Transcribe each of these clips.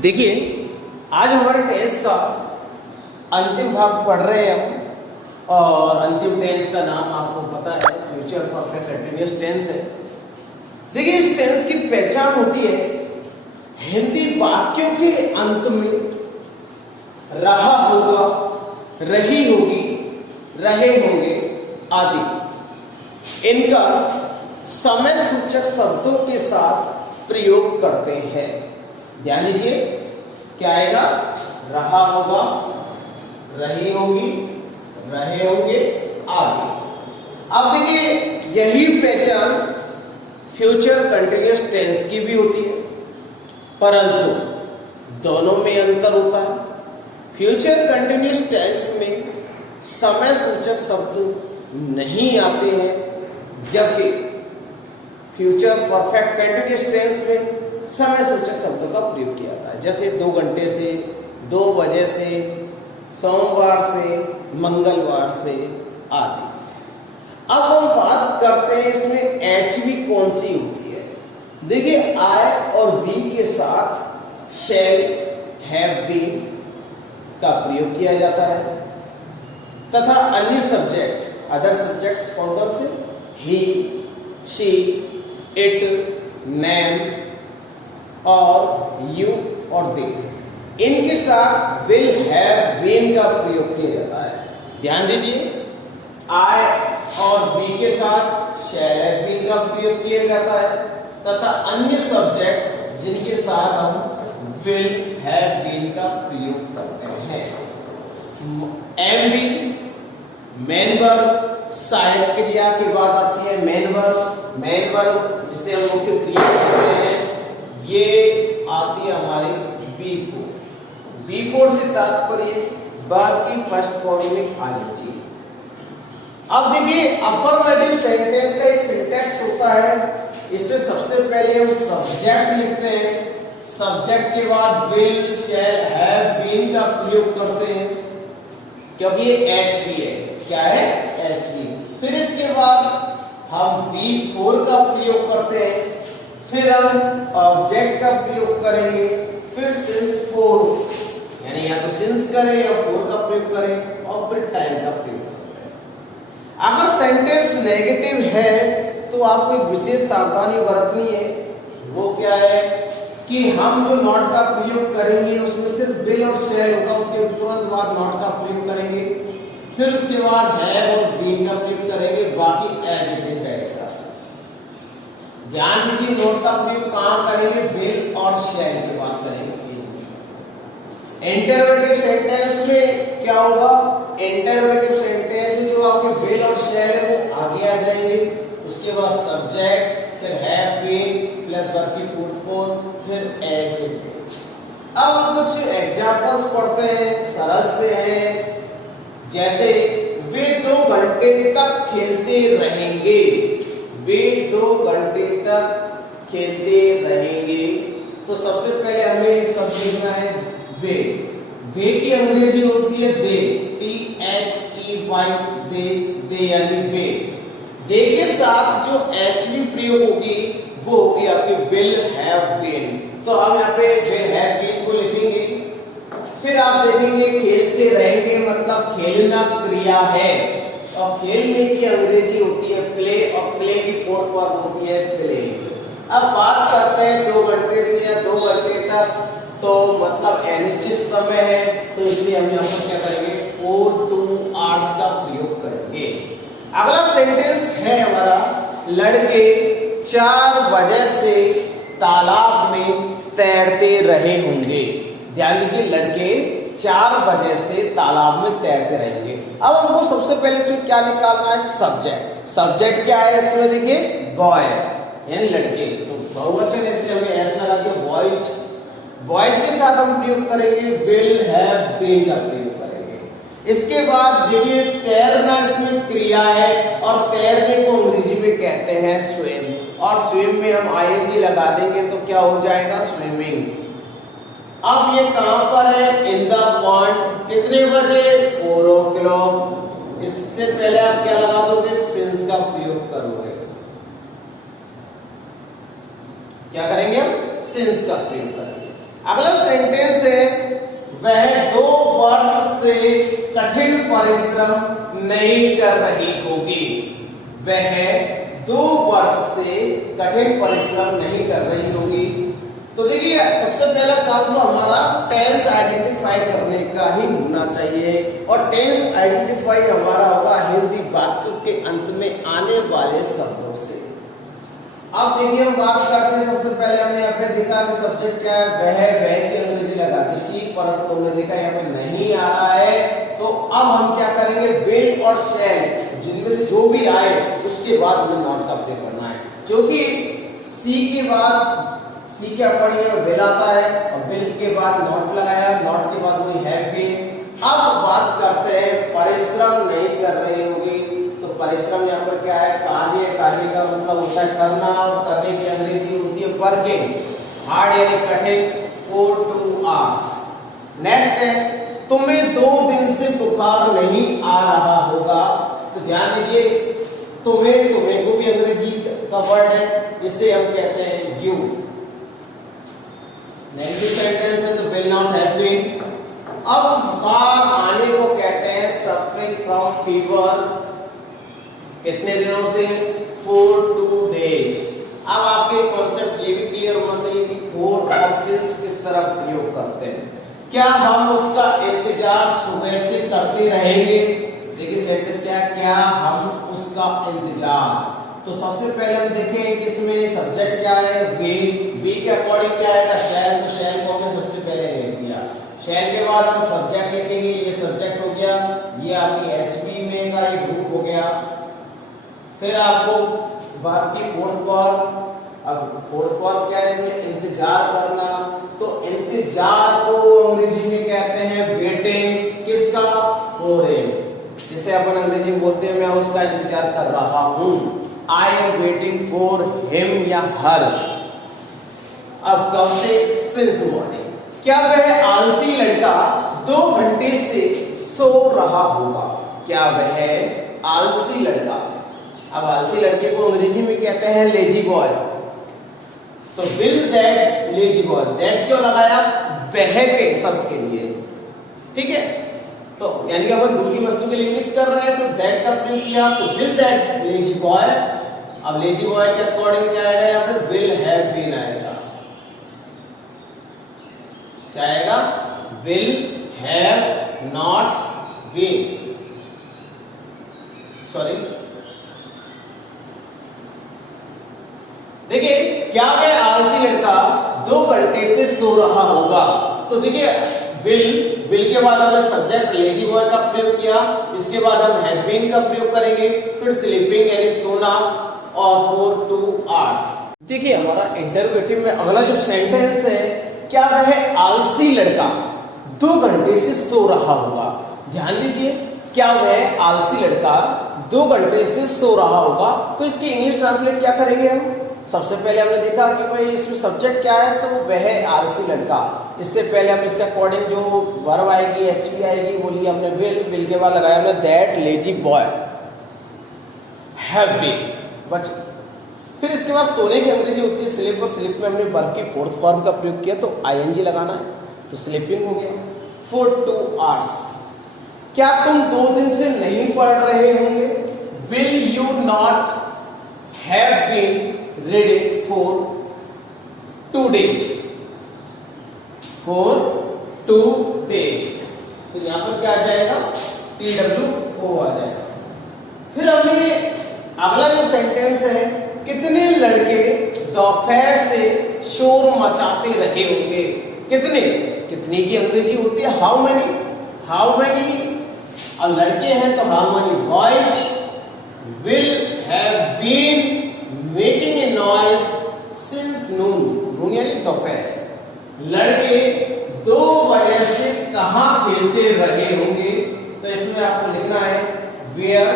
देखिए, आज हमारे टेंस का अंतिम भाग पढ़ रहे हैं हम, और अंतिम टेंस का नाम आपको पता है, फ्यूचर परफेक्ट कंटिन्यूअस टेंस है। देखिए, इस टेंस की पहचान होती है हिंदी वाक्यों के अंत में रहा होगा, रही होगी, रहे होंगे आदि इनका समय सूचक शब्दों के साथ प्रयोग करते हैं। ध्यान दीजिए, क्या आएगा? रहा होगा, रही होगी, रहे होंगे आदि। अब देखिए, यही पहचान फ्यूचर कंटिन्यूअस टेंस की भी होती है, परंतु दोनों में अंतर होता है। फ्यूचर कंटिन्यूअस टेंस में समय सूचक शब्द नहीं आते हैं, जबकि फ्यूचर परफेक्ट कंटिन्यूअस टेंस में समय सूचक शब्दों का प्रयोग किया जाता है। जैसे 2 घंटे से, 2 बजे से, सोमवार से, मंगलवार से आदि। अब हम बात करते हैं इसमें एचवी कौन सी होती है। देखिए, आई और वी के साथ शैल, हैव बीन का प्रयोग किया जाता है, तथा अन्य सब्जेक्ट, अदर सब्जेक्ट्स कौन कौन से? ही, शी, इट, नैम और यू और दे, इनके साथ विल, हैव, बीन का प्रयोग किया जाता है। ध्यान दीजिए, आई और बी के साथ शैल, हैव बीन का प्रयोग किया जाता है, तथा अन्य सब्जेक्ट जिनके साथ हम विल, हैव, बीन का प्रयोग करते हैं। एम बी, मेन वर्ब, सहायक क्रिया के बाद आती है मेन वर्ब। मेन वर्ब जिसे हम मुख्य क्रिया कहते हैं, ये आती है हमारी बी4। बी4 से तात्पर्य वर्ब की फर्स्ट फॉर्म में आईएनजी। अब देखिए, अफर्मेटिव सेंटेंस का एक सिंटैक्स होता है। इसमें सबसे पहले हम सब्जेक्ट लिखते हैं, सब्जेक्ट के बाद विल, शैल, हैव, बीन का प्रयोग करते हैं, क्योंकि ये एचवी है। क्या है? एचवी। फिर इसके बाद हम बी4 का प्रयोग करते हैं, फिर हम ऑब्जेक्ट का प्रयोग करेंगे, फिर सिंस 4 यानी या तो सिंस करें या 4 का प्रयोग करें, और फिर टाइम का प्रयोग करते हैं। अगर सेंटेंस नेगेटिव है तो आपको एक विशेष सावधानी बरतनी है। वो क्या है कि हम जो नॉट का प्रयोग करेंगे उसमें सिर्फ विल और शैल होगा, उसके तुरंत बाद नॉट का प्रयोग करेंगे, फिर उसके बाद हैव और बीन का प्रयोग करेंगे, बाकी एज इट इज रहेगा। ध्यान दीजिए, नॉट का प्रयोग कहां करेंगे? विल और शैल के बाद करेंगे। इंटररोगेटिव सेंटेंस में क्या होगा? इंटररोगेटिव सेंटेंस में जो आपके विल और शैल है वो आगे आ जाएंगे, उसके बाद सब्जेक्ट, फिर हैव, बीन प्लस वर्ब की फुल, फिर एज इट इज। अब हम कुछ एग्जांपल्स पढ़ते हैं, सरल से हैं। जैसे, वे 2 घंटे तक खेलते रहेंगे। वे 2 घंटे तक खेलते रहेंगे। तो सबसे पहले हमें एक शब्द लिखना है वे। वे की अंग्रेजी होती है दे, THEY, दे यानी वे। दे के साथ जो एचवी प्रयोग होगी वो होगी आपके विल, हैव, बीन। तो हम यहाँ पे विल, हैव, बीन को लिखेंगे। फिर आप देखेंगे खेलते रहेंगे मतलब खेलना क्रिया है, और खेलने की अंग्रेजी होती है प्ले, और प्ले की 4th फॉर्म होती है प्ले। अब बात करते हैं 2 घंटे से या 2 घंटे तक, तो मतलब अनिश्चित समय है, तो इसलिए हम यहाँ पर क्या करेंगे? 4 to hours का प्रयोग करेंगे। अगला सेंटेंस है हमारा, लड़के 4 बजे से तालाब में तैरते रहे होंगे। ध्यान दीजिए, लड़के 4 बजे से तालाब में तैरते रहेंगे। अब हमको सबसे पहले इसमें क्या निकालना है? सब्जेक्ट। सब्जेक्ट क्या है इसमें? देखिए, बॉय यानी लड़के, तो बहुवचन है इसलिए हमें ऐसा लगा कि बॉयज। बॉयज के साथ हम प्रयोग करेंगे विल, हैव, बीन का प्रयोग करेंगे। इसके बाद देखिए, तैरना इसमें क्रिया है, और तैरने को अंग्रेजी में कहते हैं स्विम, और स्विम में हम आईएनजी लगा देंगे तो क्या हो जाएगा? स्विमिंग। अब ये कहां पर है? In the point. कितने बजे? 4 o'clock। इससे पहले आप क्या लगा दोगे? सिंस का प्रयोग करोगे। क्या करेंगे? हम सिंस का प्रयोग करेंगे। अगला सेंटेंस है वह 2 वर्ष से कठिन परिश्रम नहीं कर रही होगी। वह 2 वर्ष से कठिन परिश्रम नहीं कर रही होगी। तो देखिए सबसे पहला काम तो हमारा टेंस आइडेंटिफाई करने का ही होना चाहिए और टेंस आइडेंटिफाई हमारा होगा हिंदी वाक्य के अंत में आने वाले शब्दों से। अब देखिए हम बात करते हैं, सबसे पहले हमने यहाँ पे देखा कि सब्जेक्ट क्या है, वह की अंग्रेजी लगा दी सी, परंतु हमने देखा यहाँ पे नहीं आ रहा है। तो अब हम क्या करेंगे, विल और शैल जिनमें से जो भी आए उसके बाद हमें नॉट का प्रयोग करना है। क्योंकि सी के बाद सी क्या पढ़ी है, विल आता है और विल के बाद नॉट लगाया, नॉट के बाद वही हैव बीन। अब बात करते हैं परिश्रम नहीं कर रही होगी। तो परिश्रम यहाँ पर क्या है, कार्य। कार्य का मतलब होता है करना और करने की अंग्रेजी होती है वर्किंग। हार्ड यानी कठिन, 4 to hours। नेक्स्ट है तुम्हें 2 दिन से बुखार नहीं आ रहा होगा। तो ध्यान दीजिए तुम्हें को भी अंग्रेजी का वर्ड है, इसे हम कहते हैं यू। नेगेटिव सेंटेंस है तो विल नॉट हैव बीन। अब बुखार आने को कहते हैं सफरिंग फ्रॉम फीवर। कितने दिनों से, 4 to days। अब आपके कॉन्सेप्ट ये भी क्लियर होना चाहिए कि 4 और since किस तरह प्रयोग करते हैं। क्या हम उसका इंतजार सुबह से करते रहेंगे। देखिए सेंटेंस क्या है, क्या हम उसका इंतजार। तो सबसे पहले हम देखें कि इसमें सब्जेक्ट क्या है, वी के अकॉर्डिंग क्या आएगा, शैल। तो शैल को हमने सबसे पहले लिख दिया। शैल के बाद हम सब्जेक्ट लिखेंगे, ये सब्जेक्ट हो गया, ये आपकी एचबी में का ये ग्रुप हो गया। फिर आपको वर्ब की फोर्थ फॉर्म। अब फोर्थ फॉर्म क्या है इसमें, इंतजार करना। तो इंतजार को अंग्रेजी में कहते हैं वेटिंग। किसका, फॉर हिम। जिसे अपन अंग्रेजी में बोलते हैं मैं उसका इंतजार कर रहा हूं, I am waiting for him या हर। अब कब से, सिंस मॉर्निंग। क्या वह आलसी लड़का 2 घंटे से सो रहा होगा। क्या वह आलसी लड़का, अब आलसी लड़के को अंग्रेजी में कहते हैं लेजी बॉय। तो will that lazy boy, that क्यों लगाया, वह के शब्द के लिए, ठीक है। तो यानी कि अपन दूसरी वस्तु के लिए इंगित कर रहे हैं तो दैट का प्रयोग किया। तो विल दैट लेजी बॉय। अब लेजी बॉय के अकॉर्डिंग क्या आएगा, या फिर विल हैव बीन आएगा। क्या आएगा, will have not been, sorry. देखिए क्या वह आलसी लड़का 2 घंटे से सो रहा होगा। तो देखिए विल के बाद हमने सब्जेक्ट लेजी बॉय का प्रयोग किया, इसके बाद हम हैव बीन का प्रयोग करेंगे, फिर स्लीपिंग यानी सोना और 4 to hours। देखिए हमारा इंटरोगेटिव में अगला जो सेंटेंस है, क्या वह आलसी लड़का 2 घंटे से सो रहा होगा। ध्यान दीजिए, क्या वह आलसी लड़का 2 घंटे से सो रहा होगा। तो इसकी इंग्लिश ट्रांसलेट क्या करेंगे हम। सबसे पहले हमने देखा कि भाई इसमें सब्जेक्ट क्या है, तो वह आलसी लड़का। इससे पहले हम इसके अकॉर्डिंग जो वर्ब आएगी, एचवी आएगी, वो लिया हमने विल के बाद लगाया हमने that lazy boy have been. बच फिर इसके बाद सोने की अंग्रेजी होती है स्लीप, और स्लीप में हमने वर्ब की फोर्थ फॉर्म का प्रयोग किया, तो आईएनजी लगाना है, तो स्लीपिंग हो गया। 4 to hours। क्या तुम 2 दिन से नहीं पढ़ रहे होंगे। Will you not have been reading for 2 days, for 2 days। तो यहां पर क्या आ जाएगा, TWO आ जाएगा। फिर हमें अगला जो सेंटेंस है, कितने लड़के दोपहर से शोर मचाते रहे होंगे। कितने की अंग्रेजी होती है हाउ मेनी। और लड़के हैं तो how many boys will have been making a noise since noon यानी दोपहर। लड़के 2 बजे से कहां खेलते रहे होंगे। तो इसमें आपको लिखना है वेयर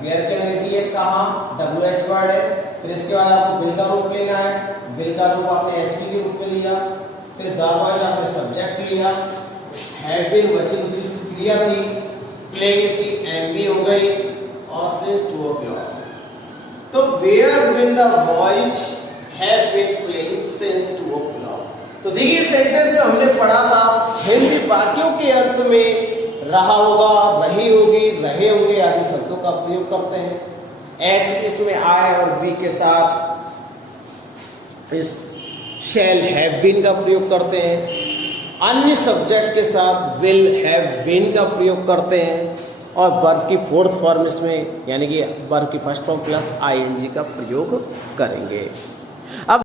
की अंग्रेजी है कहां, WH वर्ड है। फिर इसके बाद आपको विल का रूप लेना है, विल का रूप आपने HV के रूप में लिया। फिर द वर्ड आपने सब्जेक्ट लिया, हैव बीन बची उसी की क्रिया थी, प्लेइंग इसकी MB हो गई, और सिंस 2 o'clock। तो where will the boys have been playing since 2 o'clock। तो देखिए सेंटेंस में हमने पढ़ा था हिंदी वाक्यों के अंत में रहा होगा, रही होगी, रहे होंगे आदि शब्दों का प्रयोग करते हैं। एच इसमें आए और वी के साथ इस शैल हैव बीन का प्रयोग करते हैं। अन्य सब्जेक्ट के साथ विल हैव बीन का प्रयोग करते हैं और वर्ब की फोर्थ फॉर्म इसमें यानी कि वर्ब की फर्स्ट फॉर्म प्लस आईएनजी का प्रयोग करेंगे। अब